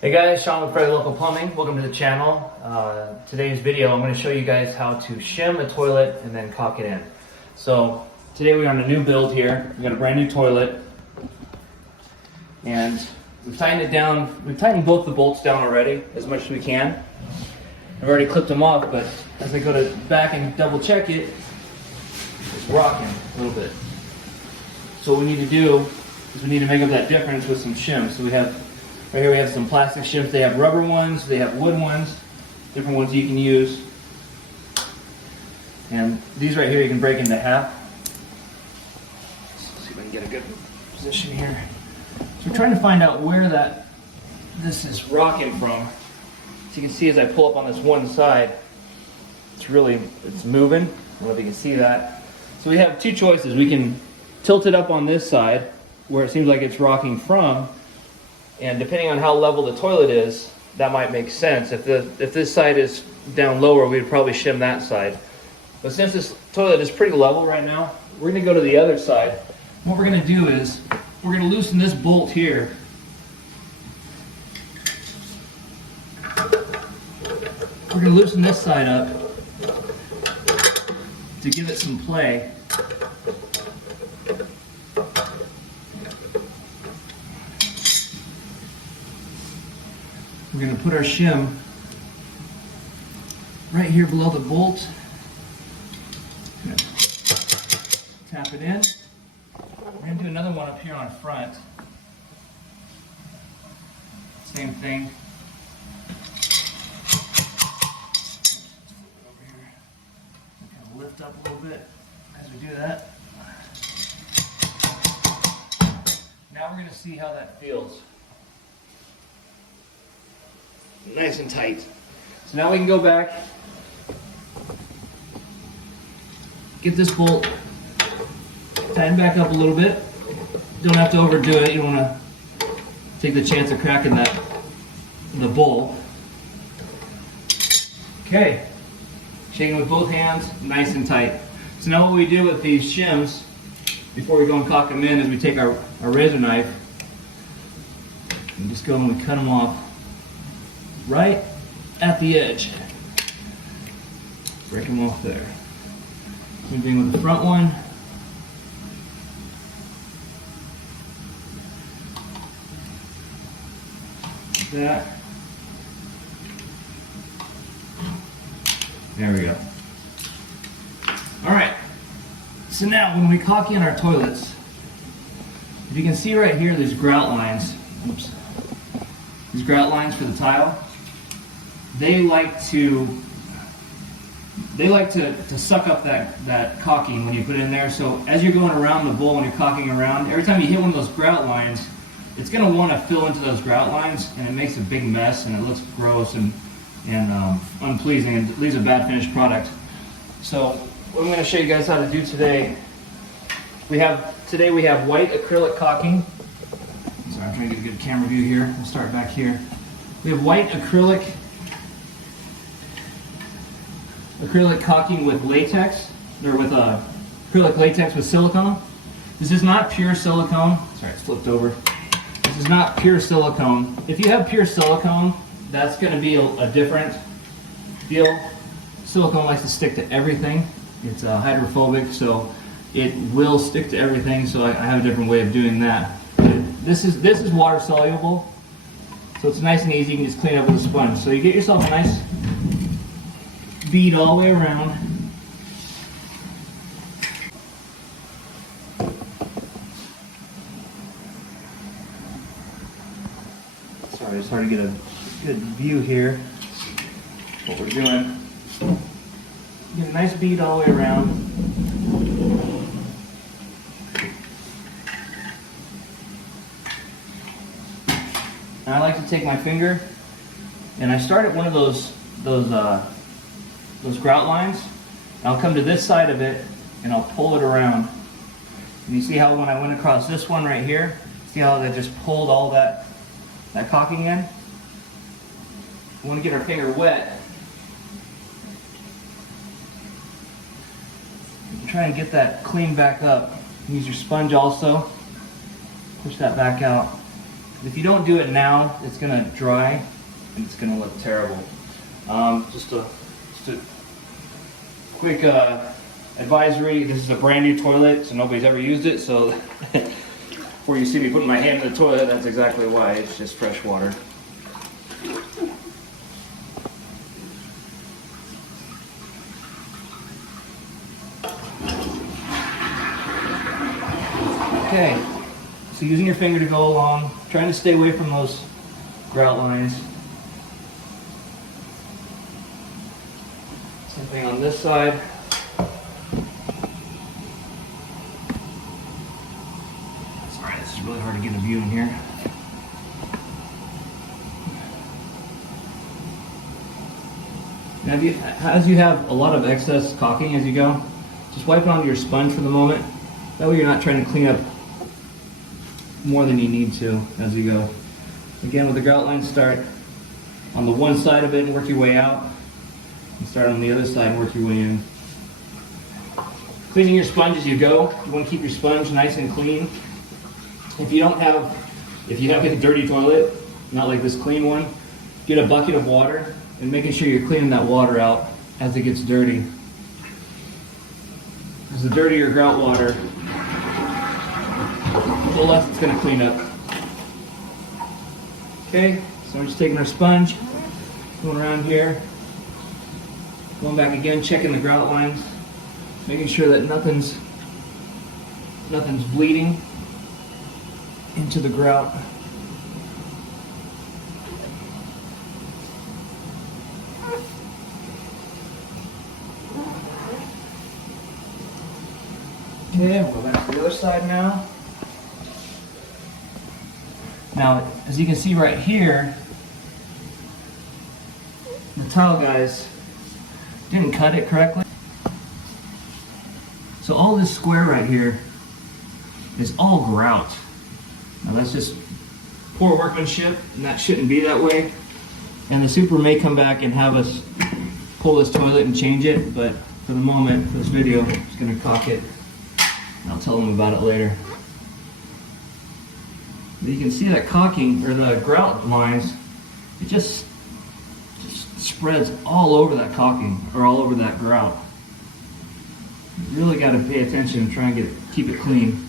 Hey guys, Sean with Freddy Local Plumbing. Welcome to the channel. Today's video, I'm going to show you guys how to shim a toilet and then caulk it in. So today we're on a new build here. We got a brand new toilet, and we've tightened it down. We've tightened both the bolts down already as much as we can. I've already clipped them off, but as I go to back and double check it, it's rocking a little bit. So what we need to do is we need to make up that difference with some shims. So right here we have some plastic shims. They have rubber ones, they have wood ones, different ones you can use. And these right here you can break into half. Let's see if I can get a good position here. So we're trying to find out where this is rocking from. As you can see, as I pull up on this one side, it's moving. I don't know if you can see that. So we have two choices. We can tilt it up on this side where it seems like it's rocking from, and depending on how level the toilet is, that might make sense. If this side is down lower, we'd probably shim that side. But since this toilet is pretty level right now, we're going to go to the other side. What we're going to do is we're going to loosen this bolt here. We're going to loosen this side up to give it some play. We're going to put our shim right here below the bolt. Tap it in. We're going to do another one up here on front. Same thing. Over here. Kind of lift up a little bit as we do that. Now we're going to see how that feels. Nice and tight. So now we can go back, get this bolt tighten back up a little bit. Don't have to overdo it. You don't want to take the chance of cracking the bowl. Okay, shaking with both hands, nice and tight. So now what we do with these shims before we go and caulk them in is we take our razor knife and just go and we cut them off right at the edge. Break them off there. Same thing with the front one. Like that. There we go. Alright, so now when we caulk in our toilets, if you can see right here, there's grout lines. Oops. These grout lines for the tile. They like to suck up that caulking when you put it in there. So as you're going around the bowl and you're caulking around, every time you hit one of those grout lines, it's going to want to fill into those grout lines, and it makes a big mess, and it looks gross and unpleasing, and it leaves a bad finished product. So what I'm going to show you guys how to do today. We have white acrylic caulking. Sorry, I'm trying to get a good camera view here. We'll start back here. We have white acrylic caulking with latex, or with acrylic latex with silicone. This is not pure silicone. Sorry, it's flipped over. This is not pure silicone. If you have pure silicone, that's going to be a different deal. Silicone likes to stick to everything. It's hydrophobic, so it will stick to everything. So I have a different way of doing that. This is water soluble, so it's nice and easy. You can just clean it up with a sponge. So you get yourself a nice bead all the way around. Sorry, it's hard to get a good view here. What we're doing. Get a nice bead all the way around. And I like to take my finger and I start at one of those grout lines. I'll come to this side of it and I'll pull it around. And you see how when I went across this one right here, see how that just pulled all that caulking in? We want to get our finger wet. Try and get that clean back up. Use your sponge also. Push that back out. If you don't do it now, it's gonna dry and it's gonna look terrible. Just a quick advisory, this is a brand new toilet, so nobody's ever used it, so before you see me putting my hand in the toilet, that's exactly why. It's just fresh water. Okay, so using your finger to go along, trying to stay away from those grout lines. Same thing on this side. Sorry, this is really hard to get a view in here. Now, as you have a lot of excess caulking as you go, just wipe it onto your sponge for the moment. That way you're not trying to clean up more than you need to as you go. Again, with the grout lines, start on the one side of it and work your way out. And start on the other side and work your way in. Cleaning your sponge as you go. You want to keep your sponge nice and clean. If you have a dirty toilet, not like this clean one, get a bucket of water and making sure you're cleaning that water out as it gets dirty. As the dirtier your grout water, the less it's going to clean up. Okay, so we're just taking our sponge, going around here, going back again, checking the grout lines, making sure that nothing's bleeding into the grout. Okay, we'll go back to the other side now. Now, as you can see right here, the tile guys didn't cut it correctly. So all this square right here is all grout. Now that's just poor workmanship, and that shouldn't be that way. And the super may come back and have us pull this toilet and change it, but for the moment, for this video, I'm just going to caulk it. I'll tell them about it later. But you can see that caulking, or the grout lines, it just spreads all over that caulking, or all over that grout. You really got to pay attention and try and keep it clean.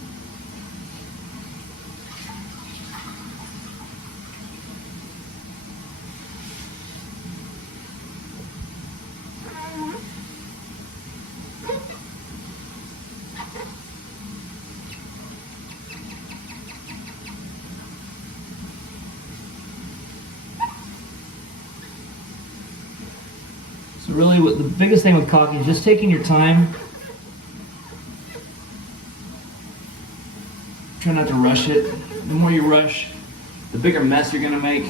So really, the biggest thing with caulking is just taking your time. Try not to rush it. The more you rush, the bigger mess you're going to make,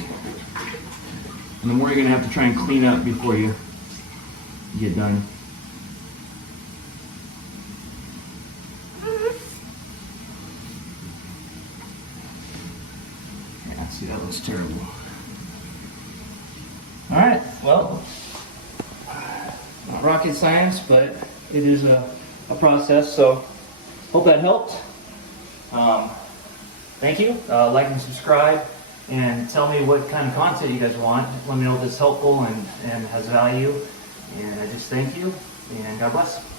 and the more you're going to have to try and clean up before you get done. Yeah, see, that looks terrible. All right, well, not rocket science, but it is a process, so hope that helped. Thank you. Like and subscribe, and tell me what kind of content you guys want. Let me know if it's helpful and has value. And I just thank you, and God bless.